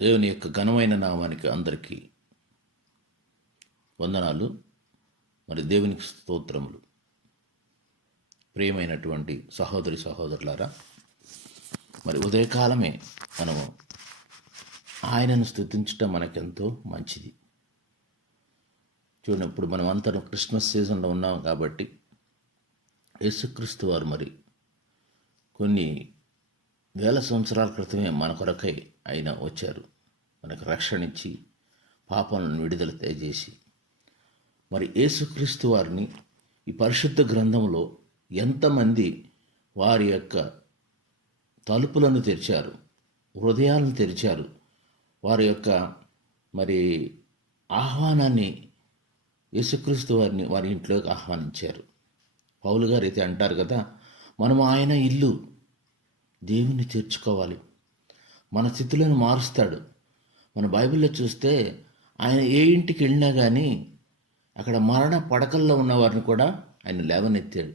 దేవుని యొక్క ఘనమైన నామానికి అందరికీ వందనాలు. మరి దేవునికి స్తోత్రములు. ప్రియమైనటువంటి సహోదరి సహోదరులారా, మరి ఉదయకాలమే మనము ఆయనను స్తుతించటం మనకెంతో మంచిది. చూడండి, ఇప్పుడు మనం అంతా క్రిస్మస్ సీజన్లో ఉన్నాం కాబట్టి యేసుక్రీస్తు వారు మరి కొన్ని వేల సంవత్సరాల క్రితమే మన కొరకై ఆయన వచ్చారు. మనకు రక్షణ ఇచ్చి పాపాలను విడుదల చేసి, మరి యేసుక్రీస్తు వారిని ఈ పరిశుద్ధ గ్రంథంలో ఎంతమంది వారి యొక్క తలుపులను తెరిచారు, హృదయాలను తెరిచారు, వారి యొక్క మరి ఆహ్వానాన్ని యేసుక్రీస్తు వారిని వారి ఇంట్లోకి ఆహ్వానించారు. పౌలు గారు అయితే అంటారు కదా, మనం ఆయన ఇల్లు, దేవుని చేర్చుకోవాలి, మన స్థితులను మారుస్తాడు. మన బైబిల్లో చూస్తే ఆయన ఏ ఇంటికి వెళ్ళినా కానీ అక్కడ మరణ పడకల్లో ఉన్నవారిని కూడా ఆయన లేవనెత్తాడు,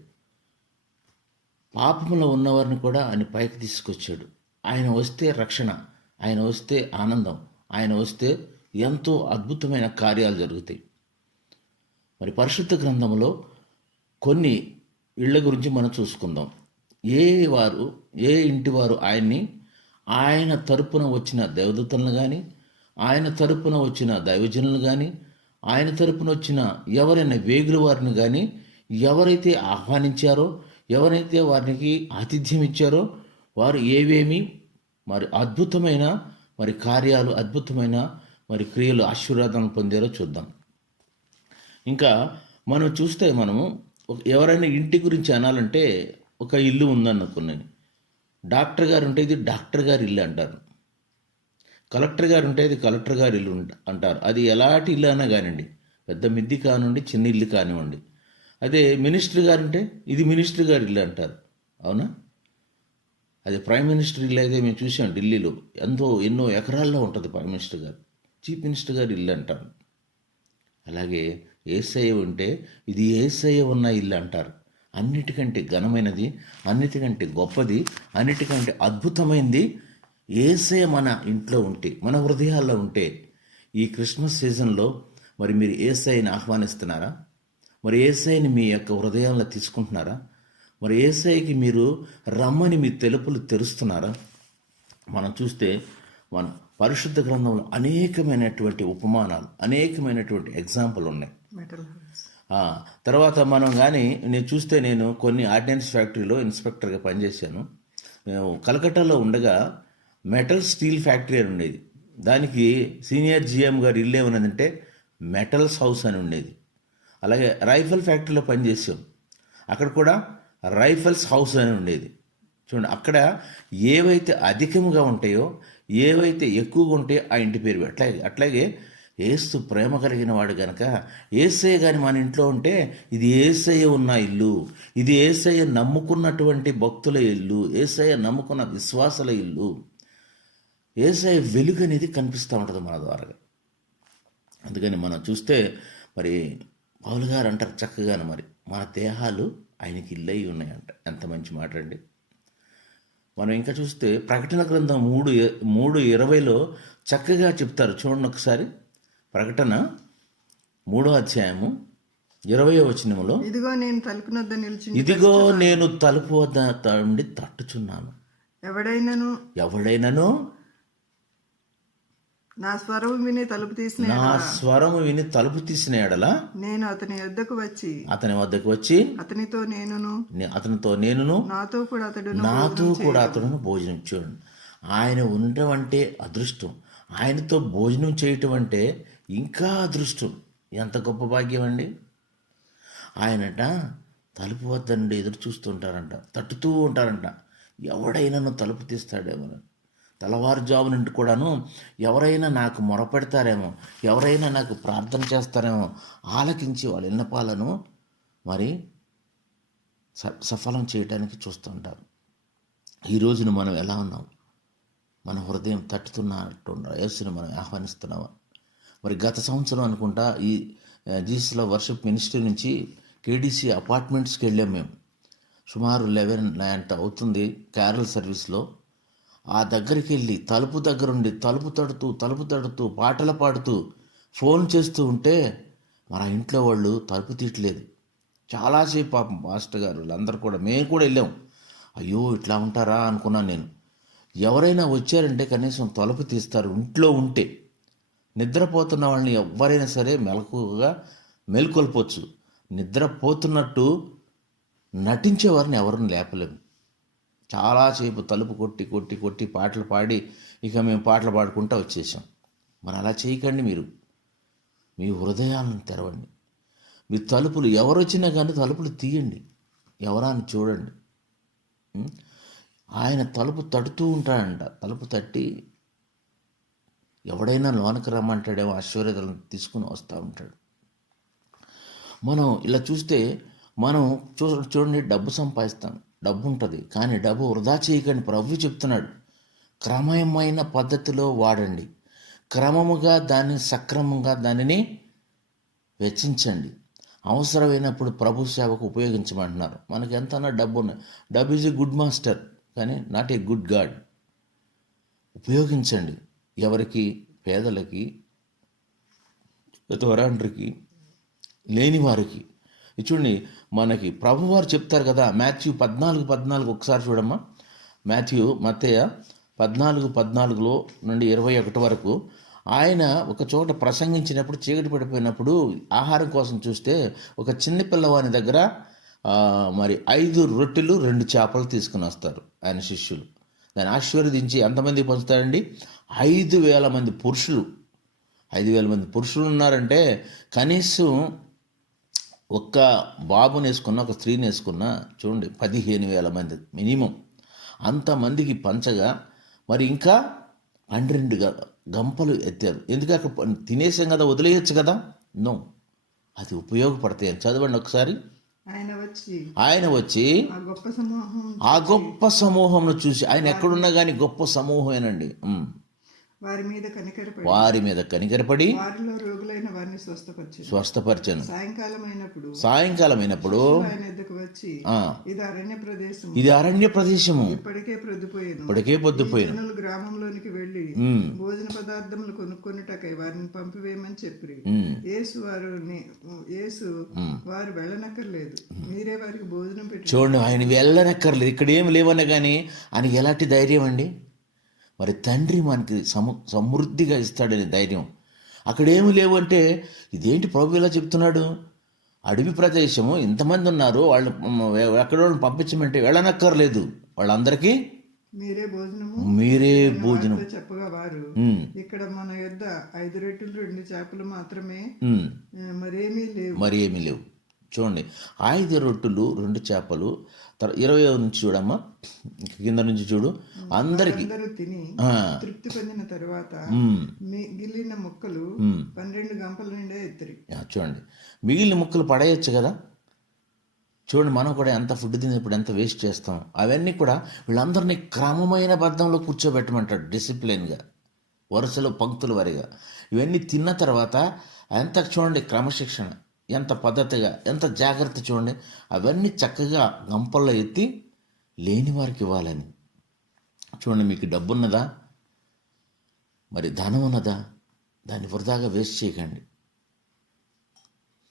పాపంలో ఉన్నవారిని కూడా ఆయన పైకి తీసుకొచ్చాడు. ఆయన వస్తే రక్షణ, ఆయన వస్తే ఆనందం, ఆయన వస్తే ఎంతో అద్భుతమైన కార్యాలు జరుగుతాయి. మరి పరిశుద్ధ గ్రంథంలో కొన్ని ఇళ్ళ గురించి మనం చూసుకుందాం. ఏ ఇంటి వారు ఆయన తరపున వచ్చిన దేవదూతలను కానీ, ఆయన తరపున వచ్చిన దైవజనులు కానీ, ఆయన తరపున వచ్చిన ఎవరైనా వేగుల వారిని కానీ ఎవరైతే ఆహ్వానించారో, ఎవరైతే వారికి ఆతిథ్యం ఇచ్చారో, వారు ఏవేమి మరి అద్భుతమైన మరి కార్యాలు, అద్భుతమైన మరి క్రియలు, ఆశీర్వాదాలను పొందారో చూద్దాం. ఇంకా మనం చూస్తే మనము ఎవరైనా ఇంటి గురించి అనాలంటే, ఒక ఇల్లు ఉందనుకున్నాను, డాక్టర్ గారు ఉంటే ఇది డాక్టర్ గారి ఇల్లు అంటారు, కలెక్టర్ గారు ఉంటే ఇది కలెక్టర్ గారి ఇల్లు అంటారు. అది ఎలాంటి ఇల్లు అయినా కానివ్వండి, పెద్ద మిద్ది కానివ్వండి, చిన్న ఇల్లు కానివ్వండి. అదే మినిస్టర్ గారు ఉంటే ఇది మినిస్టర్ గారి ఇల్లు అంటారు. అవునా? అది ప్రైమ్ మినిస్టర్ ఇల్లు అయితే మేము చూసాం ఢిల్లీలో, ఎన్నో ఎకరాల్లో ఉంటుంది ప్రైమ్ మినిస్టర్ గారు, చీఫ్ మినిస్టర్ గారి ఇల్లు అంటారు. అలాగే యేసయ్య ఉంటే ఇది యేసయ్య ఉన్న ఇల్లు అంటారు. అన్నిటికంటే ఘనమైనది, అన్నిటికంటే గొప్పది, అన్నిటికంటే అద్భుతమైనది యేసయ్య మన ఇంట్లో ఉంటే, మన హృదయాల్లో ఉంటే. ఈ క్రిస్మస్ సీజన్లో మరి మీరు యేసయ్యని ఆహ్వానిస్తున్నారా? మరి యేసయ్యని మీ యొక్క హృదయాల్లో తీసుకుంటున్నారా? మరి యేసయ్యకి మీరు రమ్మని మీ తలుపులు తెరుస్తున్నారా? మనం చూస్తే మన పరిశుద్ధ గ్రంథంలో అనేకమైనటువంటి ఉపమానాలు, అనేకమైనటువంటి ఎగ్జాంపుల్ ఉన్నాయి. తర్వాత మనం కానీ నేను కొన్ని ఆర్డినెన్స్ ఫ్యాక్టరీలో ఇన్స్పెక్టర్గా పనిచేశాను. మేము కలకట్టాలో ఉండగా మెటల్ స్టీల్ ఫ్యాక్టరీ అని ఉండేది. దానికి సీనియర్ జిఎం గారు ఇల్లు ఏమన్నదంటే మెటల్స్ హౌస్ అని ఉండేది. అలాగే రైఫల్ ఫ్యాక్టరీలో పనిచేసాం, అక్కడ కూడా రైఫల్స్ హౌస్ అని ఉండేది. చూడండి, అక్కడ ఏవైతే అధికముగా ఉంటాయో, ఏవైతే ఎక్కువగా ఉంటాయో ఆ ఇంటి పేరు. అట్లాగే యేసు ప్రేమ కలిగిన వాడు కనుక యేసయ్య కానీ మన ఇంట్లో ఉంటే ఇది యేసయ్య ఉన్న ఇల్లు, ఇది యేసయ్య నమ్ముకున్నటువంటి భక్తుల ఇల్లు, యేసయ్య నమ్ముకున్న విశ్వాసుల ఇల్లు. యేసయ్య వెలుగు అనేది కనిపిస్తూ ఉంటుంది మన ద్వారా. అందుకని మనం చూస్తే మరి పౌలు గారు అంటారు చక్కగాను, మరి మన దేహాలు ఆయనకి ఇల్లు అయి ఉన్నాయంట. ఎంత మంచి మాట అండి. మనం ఇంకా చూస్తే ప్రకటన గ్రంథం 3:20 చక్కగా చెప్తారు. చూడండి ఒకసారి, ప్రకటన 3వ అధ్యాయము 20వ వచనములో, ఇదిగో నేను తలుపు వద్ద ఉండి తట్టుచున్నాను, ఎవడైనను నా స్వరము విని తలుపు తీసిన ఎడల నేను అతని వద్దకు వచ్చి అతనితో నేనును నాతో కూడా అతడును భోజనం. చూడండి, ఆయన ఉండటం అంటే అదృష్టం, ఆయనతో భోజనం చేయటం అంటే ఇంకా అదృష్టం. ఎంత గొప్ప భాగ్యం అండి. ఆయనట తలుపు వద్ద నుండి ఎదురు చూస్తుంటారంట, తట్టుతూ ఉంటారంట, ఎవడైనా తలుపు తీస్తాడేమో. తెల్లవారుజాము నుండి కూడాను ఎవరైనా నాకు మొరపెడతారేమో, ఎవరైనా నాకు ప్రార్థన చేస్తారేమో ఆలకించి వాళ్ళ విన్నపాలను మరి సఫలం చేయడానికి చూస్తుంటారు. ఈ రోజున మనం ఎలా ఉన్నాం? మన హృదయం తట్టుతున్నట్టు యేసుని మనం ఆహ్వానిస్తున్నామా? మరి గత సంవత్సరం అనుకుంటా ఈ జీసస్లో వర్షిప్ మినిస్ట్రీ నుంచి కేడీసీ అపార్ట్మెంట్స్కి వెళ్ళాం మేము. సుమారు 11 అవుతుంది క్యారల్ సర్వీస్లో. ఆ దగ్గరికి వెళ్ళి తలుపు దగ్గరుండి తలుపు తడుతూ పాటలు పాడుతూ ఫోన్ చేస్తూ ఉంటే మన ఇంట్లో వాళ్ళు తలుపు తీయట్లేదు. చాలాసేపు పాపం మాస్టర్ గారు వీళ్ళందరూ కూడా, మేము కూడా వెళ్ళాం. అయ్యో ఇట్లా ఉంటారా అనుకున్నాను నేను. ఎవరైనా వచ్చారంటే కనీసం తలుపు తీస్తారు ఇంట్లో ఉంటే. నిద్రపోతున్న వాళ్ళని ఎవరైనా సరే మెలకుగా మేల్కొల్పొచ్చు. నిద్రపోతున్నట్టు నటించే వారిని ఎవరిని లేపలేము. చాలాసేపు తలుపు కొట్టి కొట్టి కొట్టి పాటలు పాడి ఇక మేము పాటలు పాడుకుంటూ వచ్చేసాం. మరి అలా చేయకండి. మీరు మీ హృదయాలను తెరవండి. మీ తలుపులు ఎవరు వచ్చినా కానీ తలుపులు తీయండి. ఎవరా అని చూడండి. ఆయన తలుపు తడుతూ ఉంటాడంట. తలుపు తట్టి ఎవడైనా లోనకి రమ్మంటాడేమో ఆశీర్వాదాలను తీసుకుని వస్తూ ఉంటాడు. మనం ఇలా చూస్తే మనం చూడండి, డబ్బు సంపాదిస్తాం, డబ్బు ఉంటుంది, కానీ డబ్బు వృధా చేయకండి. ప్రభువు చెప్తున్నాడు, క్రమమైన పద్ధతిలో వాడండి, క్రమముగా దాన్ని సక్రమంగా దానిని వెచ్చించండి, అవసరమైనప్పుడు ప్రభు సేవకు ఉపయోగించమంటున్నారు. మనకి ఎంతన్నా డబ్బు ఉన్నాయి. డబ్బు ఈజ్ ఏ గుడ్ మాస్టర్ కానీ నాట్ ఏ గుడ్ గాడ్. ఉపయోగించండి. ఎవరికి? పేదలకి, వరాండ్రికి, లేని వారికి. చూడండి, మనకి ప్రభువారు చెప్తారు కదా, మాథ్యూ 14:14 ఒకసారి చూడమ్మా. మత్తయి 14:14 నుండి 21 వరకు ఆయన ఒక చోట ప్రసంగించినప్పుడు చీకటి పడిపోయినప్పుడు ఆహారం కోసం చూస్తే ఒక చిన్న పిల్లవాని దగ్గర మరి 5 రొట్టెలు 2 చేపలు తీసుకుని వస్తారు ఆయన శిష్యులు. దాన్ని ఆశీర్వదించి ఎంతమంది పంచుతారండి? 5,000 మంది పురుషులు. 5,000 మంది పురుషులు ఉన్నారంటే కనీసం ఒక్క బాబుని వేసుకున్న, ఒక స్త్రీని వేసుకున్న చూడండి 15,000 మంది మినిమం. అంతమందికి పంచగా మరి ఇంకా 12 గంపలు ఎత్తారు. ఎందుకు? అక్కడ తినేసాం కదా, వదిలేయచ్చు కదా. నో, అది ఉపయోగపడతాయి అని చదవండి ఒకసారి. ఆయన వచ్చి ఆ గొప్ప సమూహంను చూసి, ఆయన ఎక్కడున్నా కానీ గొప్ప సమూహమేనండి. వారి మీద కనికరపడి వారిలో రోగులైన వారిని స్వస్థపరిచాను. సాయంకాలం అయినప్పుడు వచ్చి ఇది అరణ్య ప్రదేశము, ఇప్పటికే పొద్దుపోయిన గ్రామంలోనికి వెళ్ళి భోజన పదార్థములు కొనుక్కొనుటకై వారిని పంపివేయమని చెప్పి యేసు వారు వెళ్ళనక్కర్లేదు, మీరే వారికి భోజనం పెట్టి. చూడండి, ఆయన వెళ్ళనక్కర్లేదు, ఇక్కడ ఏమి లేవన్నా కానీ ఆయనకి ఎలాంటి ధైర్యం అండి. మరి తండ్రి మనకి సమృద్ధిగా ఇస్తాడని ధైర్యం. అక్కడేమి లేవు అంటే ఇదేంటి ప్రభు ఇలా చెప్తున్నాడు? అడవి ప్రదేశము, ఇంతమంది ఉన్నారు, వాళ్ళు ఎక్కడో పంపించమంటే వెళ్ళనక్కర్లేదు, వాళ్ళందరికీ మీరే భోజనం చెప్పగా వారు ఇక్కడ మన యొద్ద 5 రొట్టెలు 2 చేపలు మాత్రమే, మరేమీ లేవు. చూడండి, 5 రొట్టెలు 2 చేపలు. 20 నుంచి చూడమ్మా, కింద నుంచి చూడు. అందరికి తిని తృప్తి పొందిన తర్వాత మిగిలిన ముక్కలు 12 గంపల నిండా ఎత్తిరి. చూడండి, మిగిలిన ముక్కలు పడేయచ్చు కదా. చూడండి, మనం కూడా ఎంత ఫుడ్ తినేప్పుడు ఎంత వేస్ట్ చేస్తాం. అవన్నీ కూడా వీళ్ళందరినీ క్రమమైన బద్ధంలో కూర్చోబెట్టమంటాడు, డిసిప్లిన్గా, వరుసలో పంక్తుల వారిగా. ఇవన్నీ తిన్న తర్వాత ఎంత చూడండి క్రమశిక్షణ, ఎంత పద్ధతిగా, ఎంత జాగ్రత్త. చూడండి, అవన్నీ చక్కగా గంపల్లో ఎత్తి లేని వారికి ఇవ్వాలని. చూడండి, మీకు డబ్బు ఉన్నదా, మరి ధనం ఉన్నదా, దాన్ని వృధాగా వేస్ట్ చేయకండి.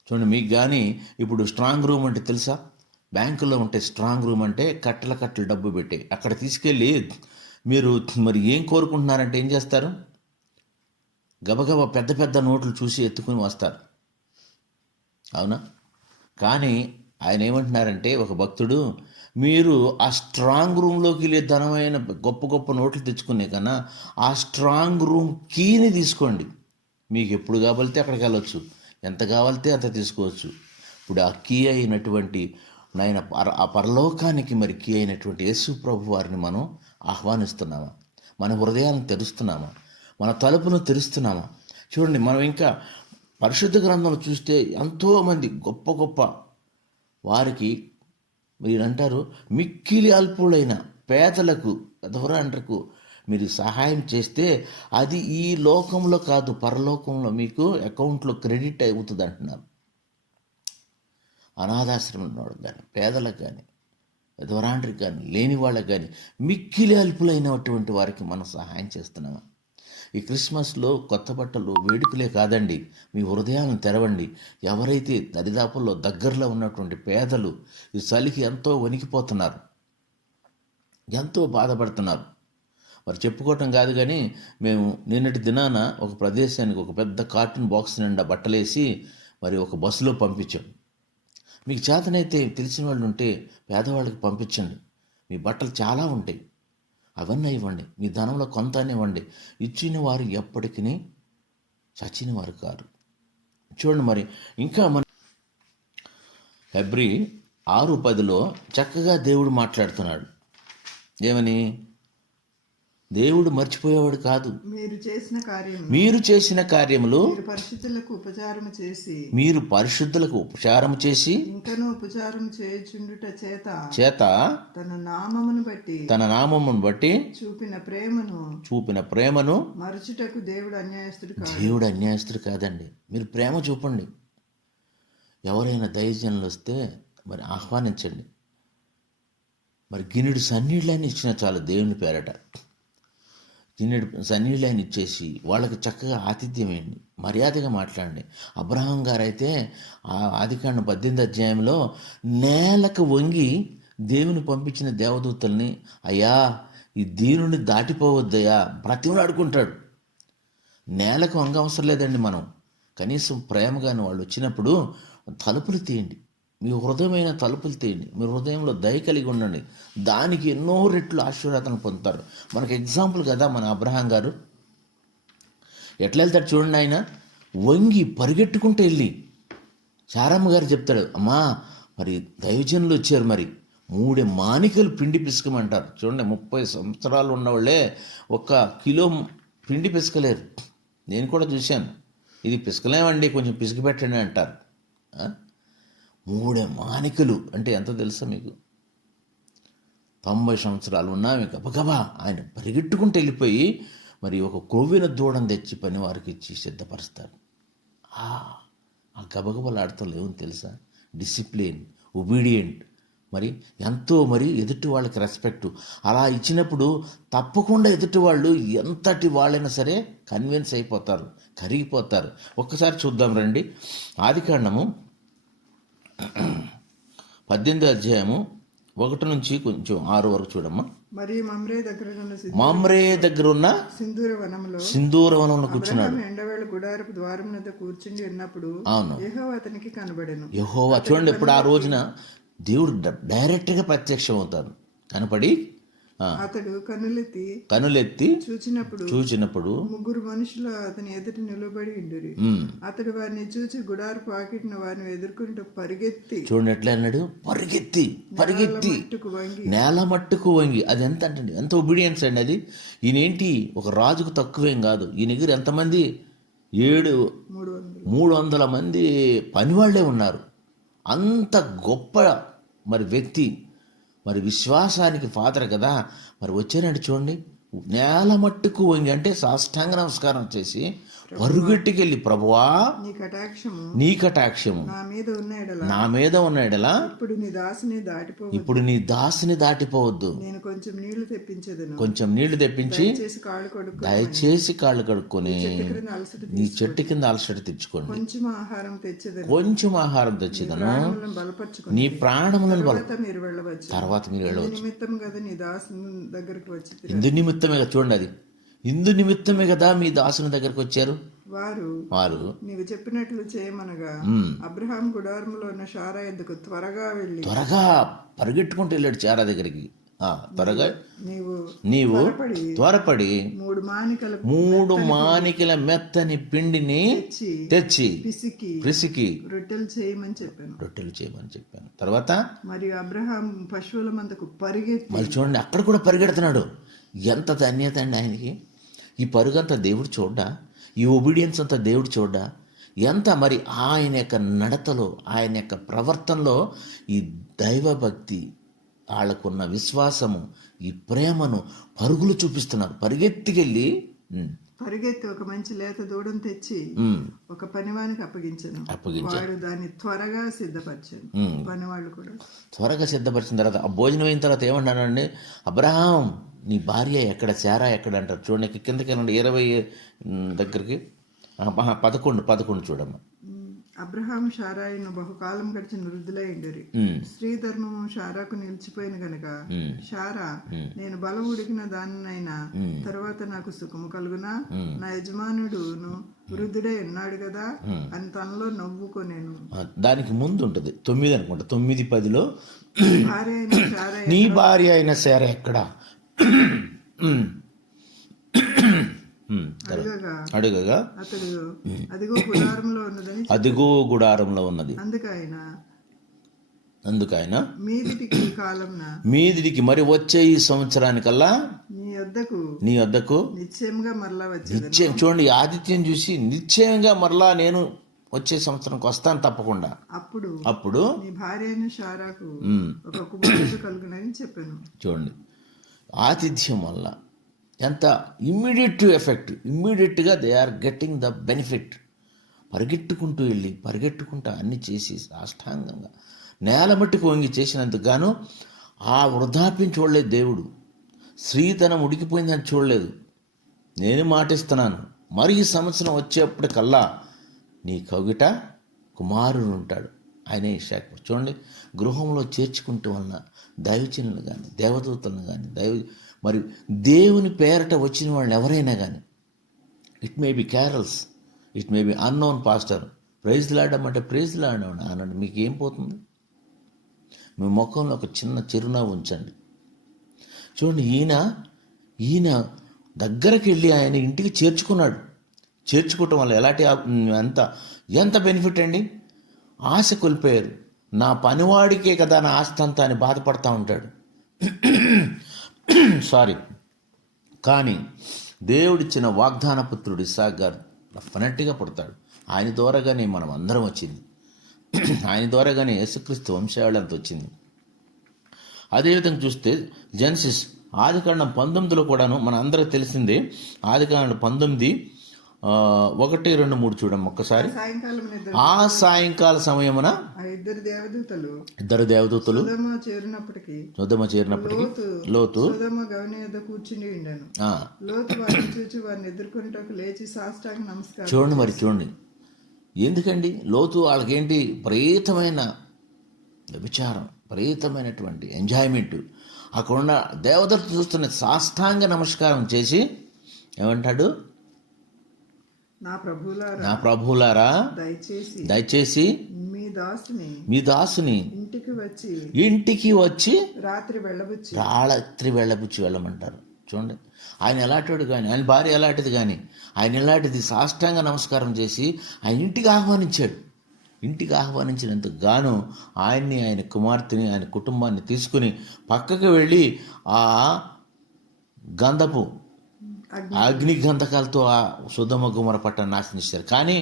చూడండి, మీకు కానీ ఇప్పుడు స్ట్రాంగ్ రూమ్ అంటే తెలుసా? బ్యాంకులో ఉంటే స్ట్రాంగ్ రూమ్ అంటే కట్టలు డబ్బు పెట్టి అక్కడ తీసుకెళ్ళి మీరు మరి ఏం కోరుకుంటున్నారంటే ఏం చేస్తారు? గబగబా పెద్ద పెద్ద నోట్లు చూసి ఎత్తుకుని వస్తారు, అవునా? కానీ ఆయన ఏమంటున్నారంటే, ఒక భక్తుడు, మీరు ఆ స్ట్రాంగ్ రూమ్లోకి వెళ్ళే ధనమైన గొప్ప గొప్ప నోట్లు తెచ్చుకునే కన్నా ఆ స్ట్రాంగ్ రూమ్ కీని తీసుకోండి. మీకు ఎప్పుడు కావాలితే అక్కడికి వెళ్ళొచ్చు, ఎంత కావాలితే అంత తీసుకోవచ్చు. ఇప్పుడు ఆ కీ అయినటువంటి నాయన ఆ పరలోకానికి మరి కీ అయినటువంటి యేసు ప్రభు వారిని మనం ఆహ్వానిస్తున్నామా? మన హృదయాలను తెరుస్తున్నామా? మన తలుపును తెరుస్తున్నామా? చూడండి, మనం ఇంకా పరిశుద్ధ గ్రంథంలో చూస్తే ఎంతోమంది గొప్ప గొప్ప వారికి మీరు అంటారు, మిక్కిలి అల్పులైన పేదలకు, దూరాంటకు మీరు సహాయం చేస్తే అది ఈ లోకంలో కాదు, పరలోకంలో మీకు అకౌంట్లో క్రెడిట్ అవుతుంది అంటున్నారు. అనాథాశ్రమంలో కానీ, పేదలకు కానీ, విధవరాండ్రికి కానీ, లేని వాళ్ళకి కానీ, మిక్కిలి అల్పులైనటువంటి వారికి మనం సహాయం చేస్తున్నామా? ఈ క్రిస్మస్లో కొత్త బట్టలు వేడుకలే కాదండి, మీ హృదయాలను తెరవండి. ఎవరైతే దరిదాపుల్లో దగ్గరలో ఉన్నటువంటి పేదలు ఈ చలికి ఎంతో వణికిపోతున్నారు, ఎంతో బాధపడుతున్నారు. మరి చెప్పుకోవటం కాదు కానీ, మేము నిన్నటి దినాన ఒక ప్రదేశానికి ఒక పెద్ద కార్టూన్ బాక్స్ నిండా బట్టలేసి మరి ఒక బస్సులో పంపించాం. మీకు చేతనైతే తెలిసిన వాళ్ళు ఉంటే పేదవాళ్ళకి పంపించండి. మీ బట్టలు చాలా ఉంటాయి, అవన్నీ ఇవ్వండి. మీ ధనంలో కొంత ఇవ్వండి. ఇచ్చిన వారు ఎప్పటికీ చచ్చిన వారు కారు. చూడండి, మరి ఇంకా మన ఫిబ్రవరి 6:10 చక్కగా దేవుడు మాట్లాడుతున్నాడు. ఏమని? దేవుడు మర్చిపోయేవాడు కాదు. మీరు చేసిన కార్యములు మీరు పరిశుద్ధులకు ఉపచారము చేసి ఇంకనూ ఉపచారం చేయుచుండుట చేత తన నామమును బట్టి చూపిన ప్రేమను మరచుటకు దేవుడు అన్యాయస్తుడు కాదండి. మీరు ప్రేమ చూపండి. ఎవరైనా దైవజనులు వస్తే మరి ఆహ్వానించండి. మరి గిన్నెడు సన్నీళ్ళని ఇచ్చిన చాలు దేవుని పేరట. గిన్నెడు సన్నీళ్ళని ఇచ్చేసి వాళ్ళకి చక్కగా ఆతిథ్యం వేయండి, మర్యాదగా మాట్లాడండి. అబ్రహాం గారు అయితే ఆదికాండం 18వ అధ్యాయంలో నేలకు వంగి దేవుని పంపించిన దేవదూతల్ని, అయ్యా ఈ దీనుని దాటిపోవద్దయ్యా బ్రతిమలాడుకుంటాడు. నేలకు వంగ అవసరం లేదండి. మనం కనీసం ప్రేమగాని వాళ్ళు వచ్చినప్పుడు తలుపులు తీయండి, మీ హృదయమైన తలుపులు తీయండి. మీ హృదయంలో దయ కలిగి ఉండండి. దానికి ఎన్నో రెట్లు ఆశీర్వాదాలను పొందుతారు. మనకు ఎగ్జాంపుల్ కదా మన అబ్రహాం గారు. ఎట్లా వెళ్తాడు చూడండి. ఆయన వంగి పరిగెట్టుకుంటూ వెళ్ళి శారమ్మ గారు చెప్తాడు, అమ్మా మరి దైవజనులు వచ్చారు, మరి 3 మానికలు పిండి పిసుకమంటారు. చూడండి, 30 సంవత్సరాలు ఉన్నవాళ్ళే 1 కిలో పిండి పిసుకలేరు. నేను కూడా చూశాను. ఇది పిసుకలేమండి, కొంచెం పిసుకు పెట్టండి అంటారు. 3 మానికలు అంటే ఎంత తెలుసా మీకు? 90 సంవత్సరాలు ఉన్నా గబగబా ఆయన పరిగెట్టుకుంటూ వెళ్ళిపోయి మరి ఒక కొవ్విన దూడను తెచ్చి పని వారికి ఇచ్చి సిద్ధపరుస్తారు. ఆ గబగబలాడతాం ఏమని తెలుసా? డిసిప్లిన్, ఒబీడియంట్, మరి ఎంతో మరి ఎదుటి వాళ్ళకి రెస్పెక్ట్. అలా ఇచ్చినప్పుడు తప్పకుండా ఎదుటి వాళ్ళు ఎంతటి వాళ్ళైనా సరే కన్విన్స్ అయిపోతారు, కరిగిపోతారు. ఒక్కసారి చూద్దాం రండి. ఆదికాండము 18వ అధ్యాయము 1 నుంచి కొంచెం 6 వరకు చూడమ్మా. మరియు మమ్రే దగ్గర ఉన్న సింధూర వనంలో కూర్చున్నాడు. ఎండవేళ గుడారపు ద్వారం వద్ద కూర్చుండి ఉన్నప్పుడు యెహోవా అతనికి కనబడెను. యెహోవా చూడండి, ఇప్పుడు ఆ రోజున దేవుడు డైరెక్ట్గా ప్రత్యక్షం అవుతాడు. కనపడి అతడు కన్నులెత్తి చూచినప్పుడు 3 మనుషులు అతని ఎదుట నిలబడి ఉండిరి. అతడు వారిని చూచి గుడారపు వాకిటిన వారిని ఎదుర్కొంటూ పరిగెత్తి, చూడండి ఎట్లా అన్నాడు, పరిగెత్తి నేల మట్టుకు వంగి. అది ఎంత అంటే ఎంత ఒబీడియన్స్ అండి అది. ఈయనేంటి ఒక రాజుకు తక్కువేం కాదు. ఈయన దగ్గర ఎంతమంది? 300 మంది పనివాళ్లే ఉన్నారు. అంత గొప్ప మరి వ్యక్తి, మరి విశ్వాసానికి ఫాదర్ కదా. మరి వచ్చారంటే చూడండి, నేల మట్టుకు వంగి అంటే సాష్టాంగ నమస్కారం చేసి పరుగెట్టుకెళ్ళి, ప్రభువా నీ కటాక్షము నా మీద ఉన్న ఎడల ఇప్పుడు నీ దాసిని దాటిపోవద్దు. కొంచెం నీళ్లు తెప్పించి దయచేసి కాళ్ళు కడుక్కొని నీ చెట్టు కింద అలసట తెచ్చుకోండి, కొంచెం ఆహారం తెచ్చిదను, నీ ప్రాణములను తర్వాత మీరు వెళ్ళవచ్చు. ఇందు నిమిత్తమే కదా, చూడండి అది ఇందు నిమిత్తమే కదా మీ దాసుని దగ్గరకు వచ్చారు. వారు నీవు చెప్పినట్లు చేయమనగా అబ్రహాం గుడారములో ఉన్న శారా యొద్దకు త్వరగా పరిగెట్టుకుంటూ వెళ్ళాడు శారా దగ్గరికి. త్వరగా నీవు త్వరపడి 3 మానికల మెత్తని పిండిని తెచ్చి పిసికి రొట్టెలు చేయమని చెప్పాను. తర్వాత మరియు అబ్రహాం పశువుల మందకు పరిగెత్తి, మళ్ళీ చూడండి అక్కడ కూడా పరిగెడుతున్నాడు. ఎంత ధన్యత అండి ఆయనకి. ఈ పరుగంతా దేవుడు చూడ్డా, ఈ ఒబీడియన్స్ అంతా దేవుడు చూడ్డా, ఎంత మరి ఆయన యొక్క నడతలో, ఆయన యొక్క ప్రవర్తనలో ఈ దైవభక్తి, వాళ్ళకున్న విశ్వాసము, ఈ ప్రేమను పరుగులు చూపిస్తున్నారు. పరిగెత్తికెళ్ళి పరిగెత్తి ఒక మంచి లేత దూడను తెచ్చి ఒక పనివానికి అప్పగించాను. వాడు దాన్ని త్వరగా సిద్ధపరిచాను. పనివాళ్ళు కూడా త్వరగా సిద్ధపరిచిన తర్వాత ఆ భోజనం అయిన తర్వాత ఏమన్నానండి, అబ్రహాం నీ భార్య ఎక్కడ, శారా ఎక్కడ అంటారు. చూడండి కిందకి వెళ్ళండి 20 దగ్గరికి 11 చూడమ్మా. అబ్రహాం షారాయిను బహుకాలం గడిచిన వృద్ధులై ఉండేరి. స్త్రీ ధర్మము షారాకు నిలిచిపోయిన గనుక షారా, నేను బలం ఉడికిన దానినైనా తర్వాత నాకు సుఖము కలుగునా, నా యజమానుడును వృద్ధుడై ఉన్నాడు కదా అని తనలో నవ్వుకొనేను. దానికి ముందు ఉంటుంది 9 అనుకుంటా, 9:10లో భార్య అయిన షారా, నీ భార్య అయిన శారా ఎక్కడ అడుగగా అతడు అదిగో గుడారంలో ఉన్నదని, అదిగో గుడారంలో ఉన్నది. అందుకైన మీదికి మరి వచ్చే ఈ సంవత్సరానికల్లా నీ వద్దకు నిశ్చయంగా మరలా నిశ్చయం. చూడండి ఆదిత్యం చూసి నిశ్చయంగా మరలా నేను వచ్చే సంవత్సరంకి వస్తాను తప్పకుండా. అప్పుడు నీ భార్య అయిన షారాకు ఒక కుమారుడు కలుగునని చెప్పాను. చూడండి ఆతిథ్యం వల్ల ఎంత ఇమ్మీడియట్ ఎఫెక్ట్, ఇమ్మీడియట్గా they are getting the benefit. పరిగెట్టుకుంటూ వెళ్ళి పరిగెట్టుకుంటూ అన్నీ చేసి సాష్టాంగంగా నేల మట్టుకు వంగి చేసినందుకు గాను ఆ వృద్ధాప్యం చూడలేదు దేవుడు. స్త్రీతనం ఉడికిపోయిందని చూడలేదు. నేను మాటిస్తున్నాను, మరి ఈ సంవత్సరం వచ్చేప్పటికల్లా నీ కవిట కుమారుడు ఉంటాడు. ఆయనే ఇషాకు. చూడండి గృహంలో చేర్చుకుంటూ వలన దైవజనులు కానీ దేవదూతలను కానీ మరి దేవుని పేరట వచ్చిన వాళ్ళని ఎవరైనా కానీ, it may be carols, it may be unknown pastor, praise లాడమంటే ప్రైజ్ లాడమని అనండి. మీకు ఏం పోతుంది? మీ ముఖంలో ఒక చిన్న చిరునవ్వు ఉంచండి. చూడండి ఈయన దగ్గరికి వెళ్ళి ఆయన ఇంటికి చేర్చుకున్నాడు. చేర్చుకోవటం వల్ల ఎలాంటి ఎంత బెనిఫిట్ అండి. ఆశ కోల్పోయారు. నా పనివాడికే కదా నా ఆస్తి అంతా అని బాధపడతా ఉంటాడు. కానీ దేవుడిచ్చిన వాగ్దాన పుత్రుడు ఇస్సాకు గారు డెఫినెట్గా పుడతాడు. ఆయన ద్వారాగానే మనం అందరం వచ్చింది. ఆయన ద్వారాగానే యేసుక్రీస్తు వంశావళి వచ్చింది. అదేవిధంగా చూస్తే జెనసిస్ ఆదికాండం 19లో కూడాను మన అందరికి తెలిసిందే. ఆదికాండం 19 1, 2, 3 చూడమ్మ ఒక్కసారి. ఆ సాయంకాల సమయమున ఇద్దరు దేవదూతలు సొదొమ చేరినప్పటికీ లోతు చూడండి. మరి చూడండి ఎందుకండి లోతు వాళ్ళకేంటి విపరీతమైన విచారం, విపరీతమైనటువంటి ఎంజాయ్మెంట్. అక్కడున్న దేవదూతలు చూస్తున్న సాష్టాంగ నమస్కారం చేసి ఏమంటాడు, నా ప్రభువులారా దయచేసి మీ దాసుని ఇంటికి వచ్చి రాత్రి వెళ్ళబుచ్చి వెళ్ళమంటారు. చూడండి ఆయన ఎలాంటివాడు కానీ, ఆయన భార్య ఎలాంటిది కానీ, ఆయన ఎలాంటిది సాష్టాంగ నమస్కారం చేసి ఆయన ఇంటికి ఆహ్వానించాడు. ఇంటికి ఆహ్వానించినందుకు గాను ఆయన్ని, ఆయన కుమార్తెని, ఆయన కుటుంబాన్ని తీసుకుని పక్కకు వెళ్ళి ఆ గంధపు అగ్ని గంధకాలతో ఆ సొదొమ గొమొర్రా పట్టణాన్ని నాశనిస్తారు. కానీ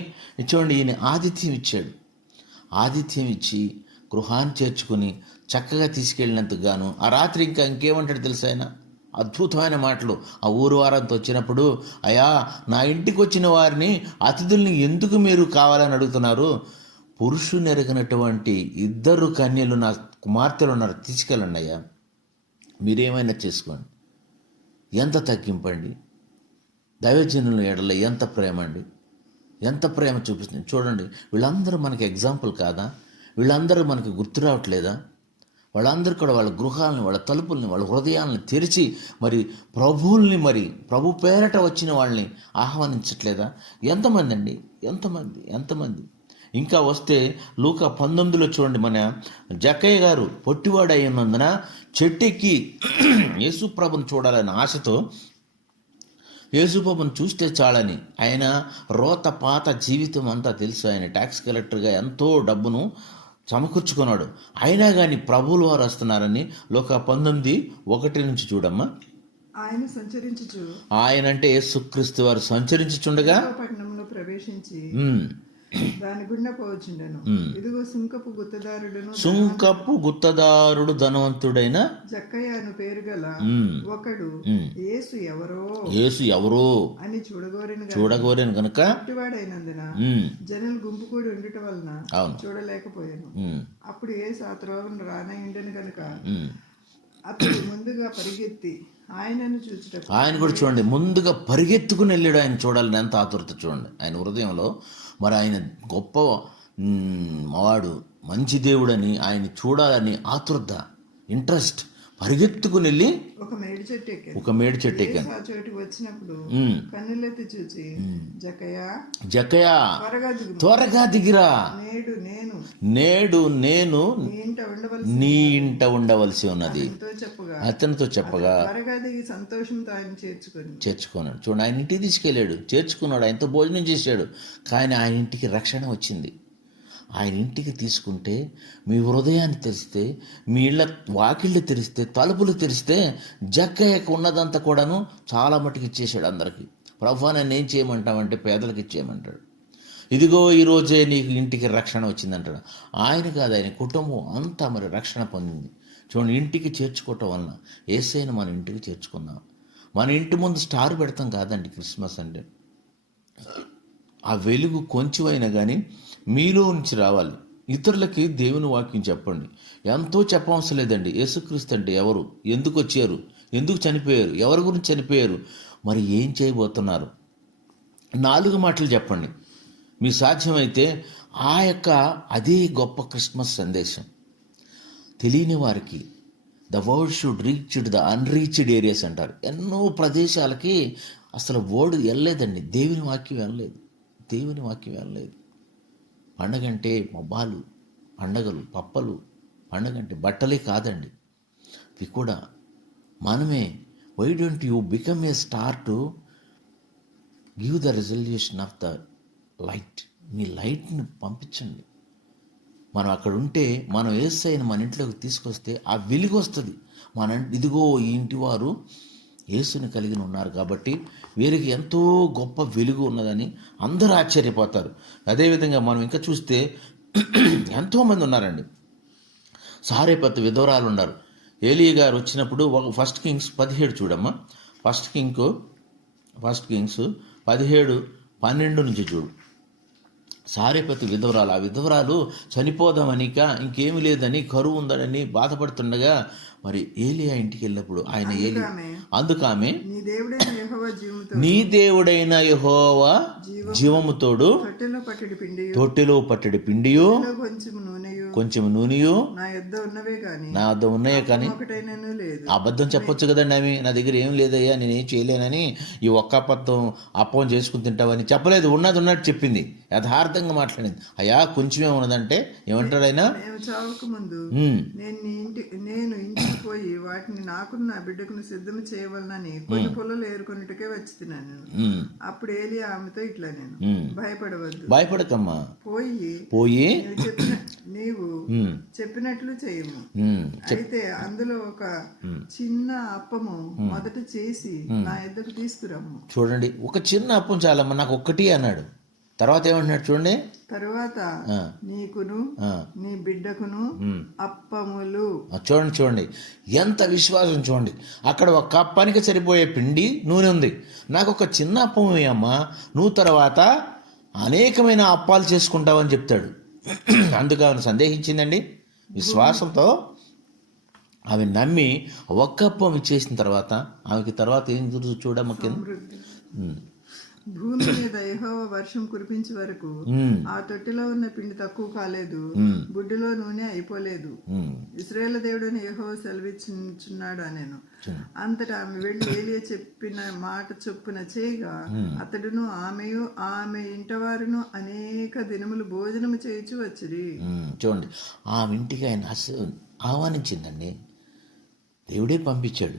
చూడండి ఈయన ఆతిథ్యం ఇచ్చాడు. ఆతిథ్యం ఇచ్చి గృహాన్ని చేర్చుకుని చక్కగా తీసుకెళ్ళినందుకు గాను ఆ రాత్రి ఇంకేమంటాడు తెలుసా ఆయన? అద్భుతమైన మాటలు. ఆ ఊరు వారంతో వచ్చినప్పుడు, అయ్యా నా ఇంటికి వచ్చిన వారిని అతిథుల్ని ఎందుకు మీరు కావాలని అడుగుతున్నారు? పురుషుని ఎరగనటువంటి 2 కన్యలు నా కుమార్తెలు ఉన్నారు, తీసుకెళ్ళండి అయ్యా, మీరేమైనా చేసుకోండి. ఎంత తగ్గింపండి. దైవజనుల ఎడల ఎంత ప్రేమ అండి, ఎంత ప్రేమ చూపిస్తుంది చూడండి. వీళ్ళందరూ మనకి ఎగ్జాంపుల్ కాదా? వీళ్ళందరూ మనకి గుర్తు రావట్లేదా? వాళ్ళందరూ కూడా వాళ్ళ గృహాలని, వాళ్ళ తలుపుల్ని, వాళ్ళ హృదయాలను తెరిచి మరి ప్రభువుల్ని, మరి ప్రభు పేరట వచ్చిన వాళ్ళని ఆహ్వానించట్లేదా? ఎంతమంది అండి, ఎంతమంది. ఇంకా వస్తే లూకా 19లో చూడండి, మన జక్కయ్య గారు పొట్టివాడు అయి ఉన్నందున చెట్టెక్కి యేసుప్రభుని చూడాలని ఆశతో యేసుప్రభుని చూస్తే చాలని ఆయన రోత పాత జీవితం అంతా తెలుసు. ఆయన ట్యాక్స్ కలెక్టర్గా ఎంతో డబ్బును సమకూర్చుకున్నాడు. అయినా కానీ ప్రభువుల వారు వస్తున్నారని లూకా 19:1 చూడమ్మా. ఆయన అంటే యేసుక్రీస్తు వారు సంచరించుచుండగా పట్టణంలో ప్రవేశించి దాని గుండా పోవచ్చుండెను. ఇదిగో సుంకపు గుత్తదారుడును సుంకపు గుత్తదారుడు ధనవంతుడైన జక్కయ్య అను పేరు గల ఒకడు యేసు ఎవరో అని చూడగోరేను గనుక పుట్టివాడైనందున జనులు గుంపు కూడి ఉండటం వలన చూడలేకపోయాను. అప్పుడు యేసు ఆ త్రోవను రానయుండెను గనుక అతడు ముందుగా పరిగెత్తి ఆయనను చూచుటకు, ఆయన కూడా చూడండి ముందుగా పరిగెత్తుకుని వెళ్ళాడు ఆయన చూడాలని. ఎంత ఆతురత చూడండి ఆయన హృదయంలో. మరి ఆయన గొప్ప వాడు, మంచి దేవుడని, ఆయన చూడాలని ఆతురత, ఇంట్రెస్ట్, పరిగెత్తుకుని వెళ్ళి ఒక మేడి చెట్టు ఎక్కాను. ఆ చోటికి వచ్చినప్పుడు కన్నులెత్తి చూచి జక్కయ్య త్వరగా దిగిరా, నేడు నేను నీ ఇంట ఉండవలసి ఉన్నది అతనితో చెప్పగా సంతోషంతో ఆయన చేర్చుకున్నాడు. చూడండి ఆయన ఇంటికి తీసుకెళ్ళాడు, చేర్చుకున్నాడు, ఆయనతో భోజనం చేశాడు. కానీ ఆయన ఇంటికి రక్షణ వచ్చింది. ఆయన ఇంటికి తీసుకుంటే, మీ హృదయాన్ని తెరిస్తే, మీ ఇళ్ళ వాకిళ్ళు తెరిస్తే, తలుపులు తెరిస్తే, జక్కయ్యకు ఉన్నదంతా కూడాను చాలా మటుకు ఇచ్చేసాడు అందరికీ. ప్రభువా నన్ను ఏం చేయమంటామంటే పేదలకు ఇచ్చేయమంటాడు. ఇదిగో ఈరోజే నీకు ఇంటికి రక్షణ వచ్చిందంటాడు. ఆయన కాదు, ఆయన కుటుంబం అంతా మరి రక్షణ పొందింది. చూడండి ఇంటికి చేర్చుకోవటం వలన యేసయ్యను మన ఇంటికి చేర్చుకుందాం. మన ఇంటి ముందు స్టార్ పెడతాం కాదండి క్రిస్మస్ అంటే. ఆ వెలుగు కొంచెమైనా కానీ మీలో నుంచి రావాలి. ఇతరులకి దేవుని వాక్యం చెప్పండి. ఎంతో చెప్పవలసిన లేదండి. యేసుక్రీస్తు అంటే ఎవరు, ఎందుకు వచ్చారు, ఎందుకు చనిపోయారు, ఎవరి గురించి చనిపోయారు, మరి ఏం చేయబోతున్నారు, 4 మాటలు చెప్పండి. మీ సాధ్యమైతే అదే గొప్ప క్రిస్మస్ సందేశం తెలియని వారికి. The word should reach the unreached areas అంటారు. ఎన్నో ప్రదేశాలకి అసలు వర్డ్ వెళ్ళలేదండి. దేవుని వాక్యం వెళ్ళలేదు. పండగంటే మొబ్బాలు, పండగలు, పప్పలు, పండగంటే బట్టలే కాదండి. ఇవి కూడా మనమే. Why don't you become a star to give the resolution of the light. మీ లైట్ని పంపించండి. మనం అక్కడ ఉంటే, మనం యేసయ్యను మన ఇంట్లోకి తీసుకొస్తే ఆ వెలుగు వస్తుంది. ఇదిగో ఈ ఇంటి వారు యేసుని కలిగి ఉన్నారు కాబట్టి వీరికి ఎంతో గొప్ప వెలుగు ఉన్నదని అందరూ ఆశ్చర్యపోతారు. అదేవిధంగా మనం ఇంకా చూస్తే ఎంతోమంది ఉన్నారండి. సారేపత్ విధవరాలు ఉన్నారు. ఏలియా గారు వచ్చినప్పుడు 1 కింగ్స్ 17 చూడమ్మా. 1 కింగ్స్ 17:12 నుంచి చూడు. సారేపత్ విధవరాలు, ఆ విధవరాలు చనిపోదామనిక ఇంకేమి లేదని, కరువు ఉందని బాధపడుతుండగా మరి ఏలియా ఇంటికి వెళ్ళినప్పుడు అందుకు ఆమె నీ దేవుడైన యెహోవా జీవముతోడు తొట్టెలో పట్టడి పిండియు కొంచెం నూనెయు నా వద్ద ఉన్నాయే కానీ అబద్ధం చెప్పొచ్చు కదండి. ఆమె నా దగ్గర ఏం లేదయ్యా, నేనేం చేయలేనని ఈ ఒక్క అప్పం చేసుకుని తింటావని చెప్పలేదు. ఉన్నది ఉన్నట్టు చెప్పింది, యథార్థంగా మాట్లాడింది. అయ్యా కొంచెమే ఉన్నదంటే ఏమంటాడు ఆయన, నేను ఇంటికి పోయి వాటిని నాకున్న బిడ్డకును సిద్ధం చేయవలనని కొన్ని పొలలు ఏరుకొనిటకే వచ్చి తిన్నాను. అప్పుడు ఏలియా ఆమెతో ఇట్లా, నేను భయపడకమ్మా, పోయి నీవు చెప్పినట్లు చేయము. అయితే అందులో ఒక చిన్న అప్పము మొదట చేసి నా ఎద్దకు తీసుకురమ్ము. చూడండి, ఒక చిన్న అప్పం చాలమ్మా, నాకు ఒక్కటి అన్నాడు. తర్వాత ఏమంటున్నాడు చూడండి, తర్వాత నీకును నీ బిడ్డకును అప్పములు. చూడండి ఎంత విశ్వాసం చూడండి. అక్కడ ఒక అప్పానికి సరిపోయే పిండి నూనె ఉంది, నాకు ఒక చిన్న అప్పం అమ్మా, నువ్వు తర్వాత అనేకమైన అప్పాలు చేసుకుంటావని చెప్తాడు. అందుకు ఆమెను సందేహించిందండి. విశ్వాసంతో ఆమె నమ్మి ఒక్క అప్పం ఇచ్చేసిన తర్వాత ఆమెకి తర్వాత ఏం చూడమ్మ, భూమి మీద యెహోవా వర్షం కురిపించే వరకు ఆ తొట్టిలో ఉన్న పిండి తక్కువ కాలేదు, బుడ్డిలో నూనె అయిపోలేదు. ఇశ్రాయేలు దేవుడని యెహోవా సెలవిచ్చుచున్నాడు అనేను. అంతటా ఆమె వెళ్ళి ఏలియా చెప్పిన మాట చొప్పున చేయగా అతడును ఆమె ఇంటవారును అనేక దినములు భోజనము చేయించి వచ్చిరి. చూడండి, ఆమె ఇంటికి ఆయన ఆహ్వానించిందండి, దేవుడే పంపించాడు.